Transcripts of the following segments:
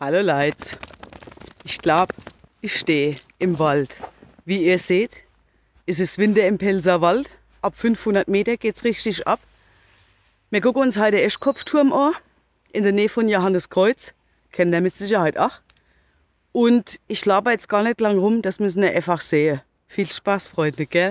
Hallo Leute, ich glaube, ich stehe im Wald. Wie ihr seht, ist es Winter im Pelzerwald. Ab 500 Meter geht es richtig ab. Wir gucken uns heute den Eschkopfturm an, in der Nähe von Johanniskreuz. Kennt ihr mit Sicherheit auch. Und ich glaube jetzt gar nicht lang rum, das müssen wir einfach sehen. Viel Spaß, Freunde, gell?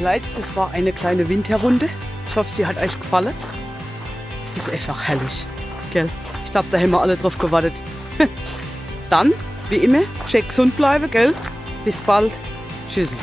Leute, das war eine kleine Winterrunde. Ich hoffe, sie hat euch gefallen. Es ist einfach herrlich, gell? Ich glaube, da haben wir alle drauf gewartet. Dann, wie immer, schön gesund bleiben, gell? Bis bald. Tschüss.